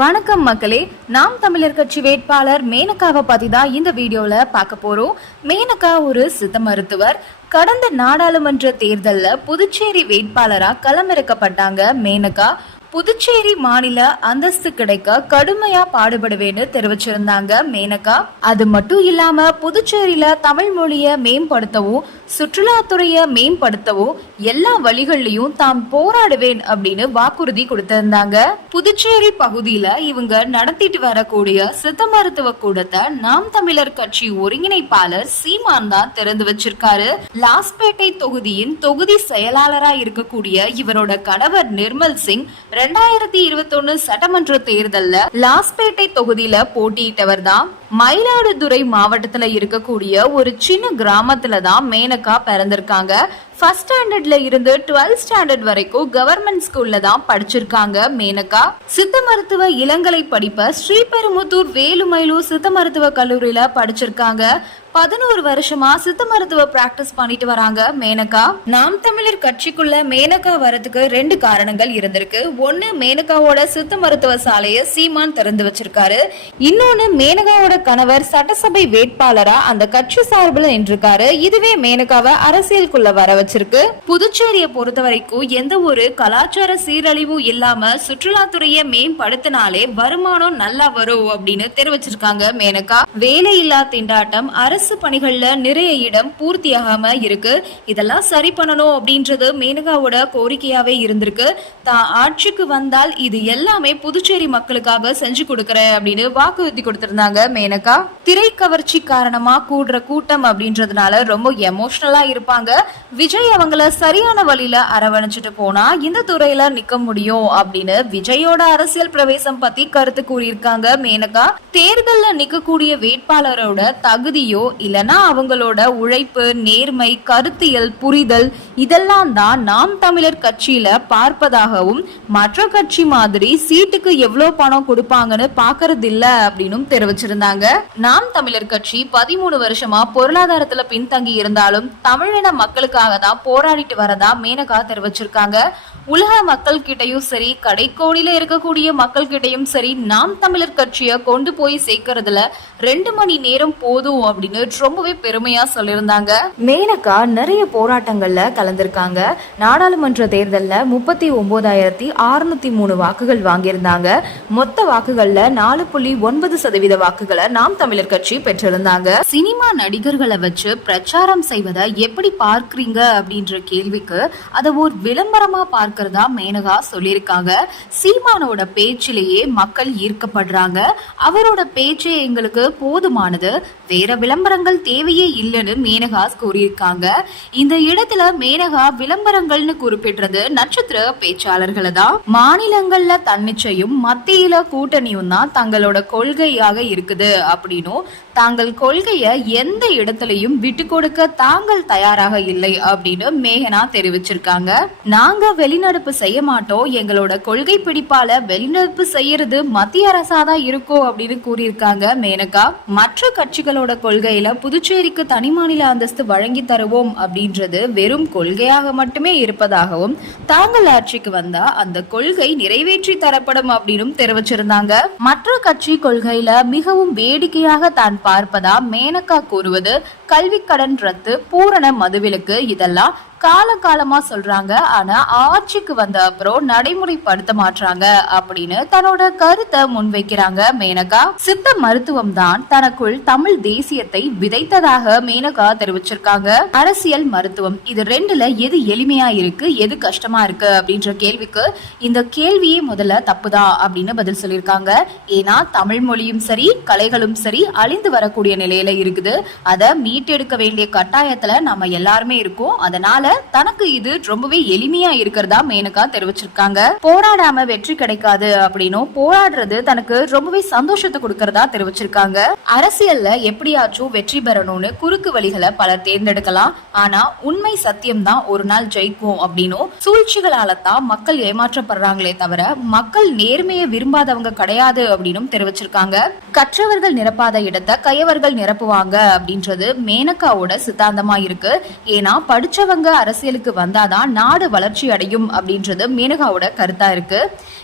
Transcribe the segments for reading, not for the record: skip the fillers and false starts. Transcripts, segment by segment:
வணக்கம் மக்களே, நாம் தமிழர் கட்சி வேட்பாளர் மேனகாவை பத்தி தான் இந்த வீடியோல பார்க்க போறோம். மேனகா ஒரு சித்த மருத்துவர். கடந்த நாடாளுமன்ற தேர்தலில் புதுச்சேரி வேட்பாளரா களமிறக்கப்பட்டாங்க. மேனகா புதுச்சேரி மாநில அந்தஸ்து கிடைக்க கடுமையா பாடுபடுவேன்னு தெரிவிச்சிருந்தாங்க மேனகா. அது மட்டும் இல்லாம புதுச்சேரியில தமிழ் மொழிய மேம்படுத்தவும் சுற்றுலாத்துறைய மேம்படுத்தவும் எல்லா வழிகள்லயும் தாம் போராடுவேன் அப்படின்னு வாக்குறுதி கொடுத்திருந்தாங்க. புதுச்சேரி பகுதியில இவங்க நடத்திட்டு வரக்கூடிய சித்த மருத்துவ கூடத்தை நாம் தமிழர் கட்சி ஒருங்கிணைப்பாளர் சீமான் தான் திறந்து வச்சிருக்காரு. லாஸ்பேட்டை தொகுதியின் தொகுதி செயலாளரா இருக்கக்கூடிய இவரோட கணவர் நிர்மல் சிங் 2021 சட்டமன்ற தேர்தல்ல லாஸ்பேட்டை தொகுதியில போட்டியிட்டவர் தான். மயிலாடுதுறை மாவட்டத்துல இருக்கக்கூடிய ஒரு சின்ன கிராமத்துல தான் மேனகா பிறந்திருக்காங்க. ஃபர்ஸ்ட் ஸ்டாண்டர்ட்ல இருந்து 12th ஸ்டாண்டர்ட் வரைக்கும் கவர்மெண்ட் ஸ்கூல்ல தான் படிச்சிருக்காங்க மேனகா. சித்த மருத்துவ இளங்கலை படிப்ப ஸ்ரீபெரும்புதூர் வேலுமயிலூர் சித்த மருத்துவ கல்லூரியில படிச்சிருக்காங்க. 11 வருஷமா சித்த மருத்துவ பிராக்டிஸ் பண்ணிட்டு வராங்க மேனகா. நாம் தமிழர் கட்சிக்குள்ள மேனகா வரதுக்கு 2 காரணங்கள் இருந்திருக்கு. ஒன்னு, மேனகாவோட சித்த மருத்துவ சாலையை சீமான் திறந்து வச்சிருக்காரு. இன்னொன்னு, மேனகாவோட கணவர் சட்டசபை வேட்பாளரா அந்த கட்சி சார்பில் நின்றிருக்காரு. இதுவே மேனகாவை அரசியலுக்குள்ள வர வச்சிருக்கு. புதுச்சேரியை பொறுத்த வரைக்கும் எந்த ஒரு கலாச்சார சீரழிவும் இல்லாம சுற்றுலாத்துறையை மேம்படுத்தினாலே வருமானம் நல்லா வரும் அப்படின்னு தெரிவிச்சிருக்காங்க மேனகா. வேலையில்லா திண்டாட்டம், அரசு பணிகள்ல நிறைய இடம் பூர்த்தியாகாம இருக்கு. இதெல்லாம் சரி பண்ணணும் அப்படின்றது மேனகாவோட கோரிக்கையாவே இருந்திருக்கு. தான் ஆட்சிக்கு வந்தால் இது எல்லாமே புதுச்சேரி மக்களுக்காக செஞ்சு கொடுக்கறேன் அப்படின்னு வாக்குறுதி கொடுத்திருந்தாங்க மேனகா. திரை கவர்ச்சி காரணமா கூடுற கூட்டம் அப்படின்றதுனால ரொம்ப எமோஷனலா இருப்பாங்க. விஜய் அவங்கள சரியான வழியில அரவணைச்சிட்டு போனா இந்த துறையில நிக்க முடியும் அப்படின்னு விஜயோட அரசியல் பிரவேசம் பத்தி கருத்து கூறியிருக்காங்க மேனகா. தேர்தல்ல நிக்கக்கூடிய வேட்பாளரோட தகுதியோ இல்லனா அவங்களோட உழைப்பு, நேர்மை, கருத்தியல், புரிதல் இதெல்லாம் தான் நாம் தமிழர் கட்சியில பார்ப்பதாகவும் மற்ற கட்சி மாதிரி சீட்டுக்கு எவ்வளவு பணம் கொடுப்பாங்கன்னு பாக்குறது இல்ல அப்படின்னு தெரிவிச்சிருந்தாங்க. நாம் தமிழர் கட்சி 13 வருஷமா பொருளாதாரத்துல பின்தங்கி இருந்தாலும் தமிழின மக்களுக்காக தான் போராடிட்டு வரதா மேனகா தெரிவிச்சிருக்காங்க. உலக மக்கள் கிட்டையும் சரி, கடைக்கோடியில இருக்கக்கூடிய மக்கள் கிட்டையும் சரி, நாம் தமிழர் கட்சியை கொண்டு போய் சேர்க்கறதுல 2 மணி நேரம் போதும் அப்படின்னு ரொம்பவே பெருமையா சொல்லியிருந்தாங்க. மேனகா நிறைய போராட்டங்கள்ல கலந்திருக்காங்க. நாடாளுமன்ற தேர்தல்ல 39,603 வாக்குகள் வாங்கியிருந்தாங்க. மொத்த வாக்குகள்ல 4.9% வாக்குகளை நாம் தமிழர் கட்சி பெற்றிருந்தாங்க. சினிமா நடிகர்களை வச்சு பிரச்சாரம் செய்வதை எப்படி பார்க்கறீங்க அப்படின்ற கேள்விக்கு அதை ஒரு விளம்பரமா பார்க்கறதா மேனகா சொல்லியிருக்காங்க. சீமானோட பேச்சிலேயே மக்கள் ஈர்க்கப்படுறாங்க. அவரோட பேச்சே எங்களுக்கு போதுமானது, வேற விளம்பரங்கள் தேவையே இல்லைன்னு மேனகா கூறியிருக்காங்க. இந்த இடத்துல மேனகா விளம்பரங்கள்னு குறிப்பிடுறது நட்சத்திர பேச்சாளர்களை தான். மாநிலங்கள்ல தன்னிச்சையும் மத்தியில கூட்டணியும் தான் தங்களோட கொள்கையாக இருக்குது அப்படின்னும் தாங்கள் கொள்கையை எந்த இடத்துலயும் விட்டு கொடுக்க தாங்கள் தயாராக இல்லை அப்படின்னு மேகனா தெரிவிச்சிருக்காங்க. நாங்க வெளிநடப்பு செய்ய மாட்டோம், எங்களோட கொள்கை பிடிப்பால வெளிநடப்பு செய்யறது மத்திய அரசாதான் இருக்கும் அப்படின்னு கூறியிருக்காங்க மேனகா. மற்ற கட்சிகளோட கொள்கையில புதுச்சேரிக்கு தனி மாநில அந்தஸ்து வழங்கி தருவோம் அப்படின்றது வெறும் கொள்கையாக மட்டுமே இருப்பதாகவும் தாங்கள் ஆட்சிக்கு வந்தா அந்த கொள்கை நிறைவேற்றி தரப்படும் அப்படின்னு தெரிவிச்சிருந்தாங்க. மற்ற கட்சி கொள்கையில மிகவும் வேடிக்கையாக தான் பார்ப்பதா மேனகா கூறுவது கல்வி கடன் ரத்து, பூரண மதுவிலக்கு இதெல்லாம் காலகாலமா சொல்றாங்க. ஆனா ஆட்சிக்கு வந்த அப்புறம் நடைமுறைப்படுத்த மாட்டாங்க அப்படின்னு தன்னோட கருத்தை முன்வைக்கிறாங்க மேனகா. சித்த மருத்துவம் தான் தனக்குள் தமிழ் தேசியத்தை விதைத்ததாக மேனகா தெரிவிச்சிருக்காங்க. அரசியல், மருத்துவம் இது 2ல எது எளிமையா இருக்கு, எது கஷ்டமா இருக்கு அப்படின்ற கேள்விக்கு இந்த கேள்வியே முதல்ல தப்புதான் அப்படின்னு பதில் சொல்லியிருக்காங்க. ஏன்னா தமிழ் மொழியும் சரி, கலைகளும் சரி அழிந்து வரக்கூடிய நிலையில இருக்குது. அதை மீட்டெடுக்க வேண்டிய கட்டாயத்துல நம்ம எல்லாருமே இருக்கோம். அதனால தனக்கு இது ரொம்பவே எளிமையா இருக்கிறதா மேனகா தெரிவிச்சிருக்காங்க. போராடாம வெற்றி கிடைக்காது அப்படின்னும் போராடுறது தனக்கு ரொம்பவே சந்தோஷத்தை கொடுக்கறதா தெரிவிச்சிருக்காங்க. அரசியல்ல எப்படியாச்சும் வெற்றி பெறணும்னு குறுக்கு வழிகளை பலர் தேர்ந்தெடுக்கலாம். ஆனா உண்மை சத்தியம் தான் ஒரு நாள் ஜெயிக்கும் அப்படின்னும் சூழ்ச்சிகளால தான் மக்கள் ஏமாற்றப்படுறாங்களே தவிர மக்கள் நேர்மையை விரும்பாதவங்க கிடையாது அப்படின்னு தெரிவிச்சிருக்காங்க. கற்றவர்கள் நிரப்பாத இடத்தை கயவர்கள் நிரப்புவாங்க அப்படின்றது மேனகாவோட சித்தாந்தமா இருக்கு. ஏன்னா படிச்சவங்க அரசியலுக்கு வந்தாதான் நாடு வளர்ச்சி அடையும் அப்படின்றது மேனகாவோட கருத்தா இருக்கு.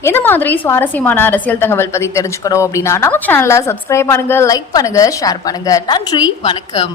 இந்த மாதிரி சுவாரஸ்யமான அரசியல் தகவல் பத்தி தெரிஞ்சுக்கணும் அப்படின்னா நம்ம சேனலை சப்ஸ்கிரைப் பண்ணுங்க, லைக் பண்ணுங்க, ஷேர் பண்ணுங்க. நன்றி, வணக்கம்.